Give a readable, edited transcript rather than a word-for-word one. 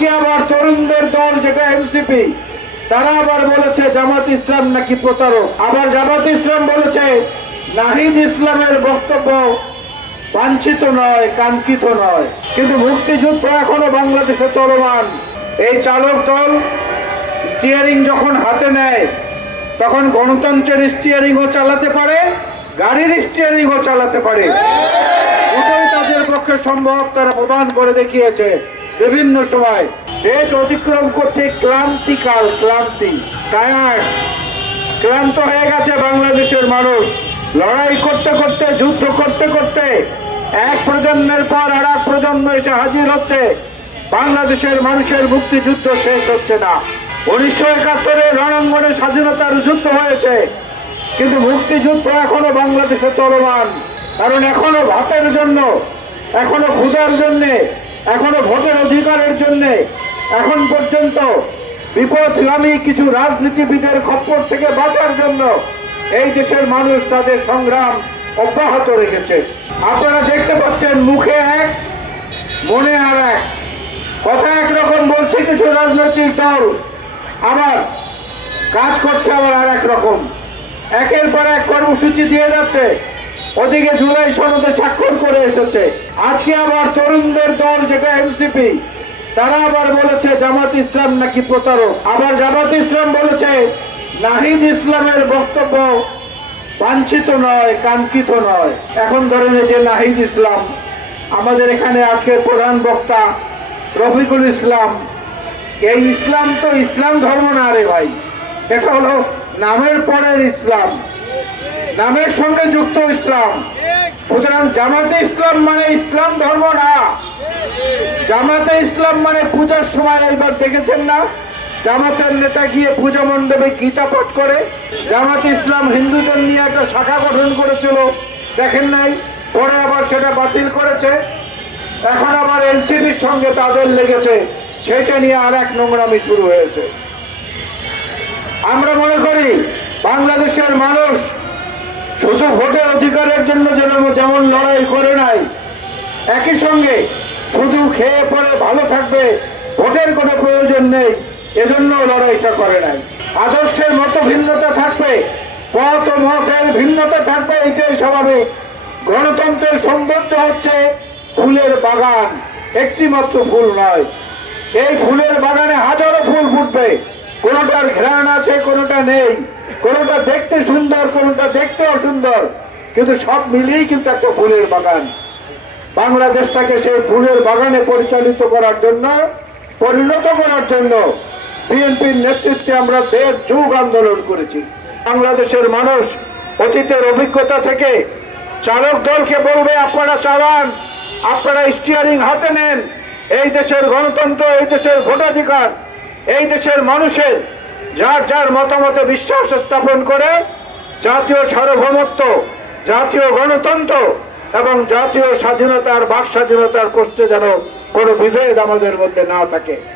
আজকে আবার তরুণদের দল যেটা এনসিপি, তারা আবার বলেছে জামাত ইসলাম নাকি প্রতারক। আবার জামাত ইসলাম বলেছে নাহিদ ইসলামের বক্তব্য বাঞ্ছিত নয়, কাঙ্ক্ষিত নয়। কিন্তু মুক্তিযুদ্ধ এখনো বাংলাদেশে চলমান। এই চালক দল স্টিয়ারিং যখন হাতে নেয় তখন গণতন্ত্রের স্টিয়ারিংও চালাতে পারে, গাড়ির স্টিয়ারিংও চালাতে পারে। দুটোই তাদের পক্ষে সম্ভব, তারা প্রমাণ করে দেখিয়েছে। বিভিন্ন সময় দেশ অতিক্রম করছে ক্লান্তিকাল, টায়ার্ড, ক্লান্ত হয়ে গেছে বাংলাদেশের মানুষ। লড়াই করতে করতে, যুদ্ধ করতে করতে এক প্রজন্মের পর আর এক প্রজন্ম এসে হাজির হচ্ছে। বাংলাদেশের মানুষের মুক্তিযুদ্ধ শেষ হচ্ছে না। 1971-এ রণাঙ্গনে স্বাধীনতার যুদ্ধ হয়েছে, কিন্তু মুক্তিযুদ্ধ এখনো বাংলাদেশে চলমান। কারণ এখনো ভাতের জন্য, এখনো ক্ষুধার জন্য, এখনো ভোটের অধিকারের জন্য এখন পর্যন্ত বিপথগামী কিছু রাজনীতিবিদের খপ্পর থেকে বাঁচার জন্য এই দেশের মানুষ তাদের সংগ্রাম অব্যাহত রেখেছে। আপনারা দেখতে পাচ্ছেন, মুখে এক, মনে আর এক। কথা একরকম বলছে কিছু রাজনৈতিক দল, আবার কাজ করছে আবার আর এক রকম। একের পর এক কর্মসূচি দিয়ে যাচ্ছে, ওদিকে জুলাই সনদে স্বাক্ষর করে এসেছে। আজকে আবার তরুণদের দল যেটা এনসিপি, তারা আবার বলেছে জামাত ইসলাম নাকি প্রতারক। আবার জামাত ইসলাম বলেছে নাহিদ ইসলামের বক্তব্য বাঞ্ছিত নয়, কাঙ্ক্ষিত নয়। এখন ধরেন যে নাহিদ ইসলাম, আমাদের এখানে আজকের প্রধান বক্তা রফিকুল ইসলাম, এই ইসলাম তো ইসলাম ধর্ম না রে ভাই, এটা হলো নামের পরের ইসলাম, নামের সঙ্গে যুক্ত ইসলাম। সুতরাং জামাতে ইসলাম মানে ইসলাম ধর্ম না। জামাতে ইসলাম মানে পূজার সময়, এইবার দেখেছেন না জামাতের নেতা গিয়ে পূজা মণ্ডপে গীতা পাঠ করে? জামাত ইসলাম হিন্দুদের নিয়ে একটা শাখা গঠন করেছিল, দেখেন নাই? পরে আবার সেটা বাতিল করেছে। এখন আবার এনসিপির সঙ্গে তাদের লেগেছে, সেটা নিয়ে আর এক নোংরামি শুরু হয়েছে। আমরা মনে করি বাংলাদেশের মানুষ শুধু ভোটের অধিকারের জন্য যেমন লড়াই করে নাই, একই সঙ্গে শুধু খেয়ে পরে ভালো থাকবে, ভোটের কোনো প্রয়োজন নেই, এজন্য লড়াইটা করে নাই। আদর্শের মতো ভিন্নতা থাকবে, পথ ও মতের ভিন্নতা থাকবে, এটাই স্বাভাবিক। গণতন্ত্রের সৌন্দর্য হচ্ছে ফুলের বাগান, একটি মাত্র ফুল নয়। এই ফুলের বাগানে হাজারো ফুল ফুটবে, কোনোটার ঘ্রাণ আছে, কোনোটা নেই, কোনোটা দেখতে সুন্দর, কোনোটা দেখতে অসুন্দর, কিন্তু সব মিলিয়েই কিন্তু একটা ফুলের বাগান। বাংলাদেশটাকে সেই ফুলের বাগানে পরিচালিত করার জন্য, পরিণত করার জন্য বিএনপির নেতৃত্বে আমরা 1.5 যুগ আন্দোলন করেছি। বাংলাদেশের মানুষ অতীতের অভিজ্ঞতা থেকে চালক দলকে বলবে আপনারা চালান, আপনারা স্টিয়ারিং হাতে নেন। এই দেশের গণতন্ত্র, এই দেশের ভোটাধিকার, এই দেশের মানুষের যার যার মতামতে বিশ্বাস স্থাপন করে জাতীয় সার্বভৌমত্ব, জাতীয় গণতন্ত্র এবং জাতীয় স্বাধীনতার, বাক স্বাধীনতার প্রশ্নে যেন কোনো বিভেদ আমাদের মধ্যে না থাকে।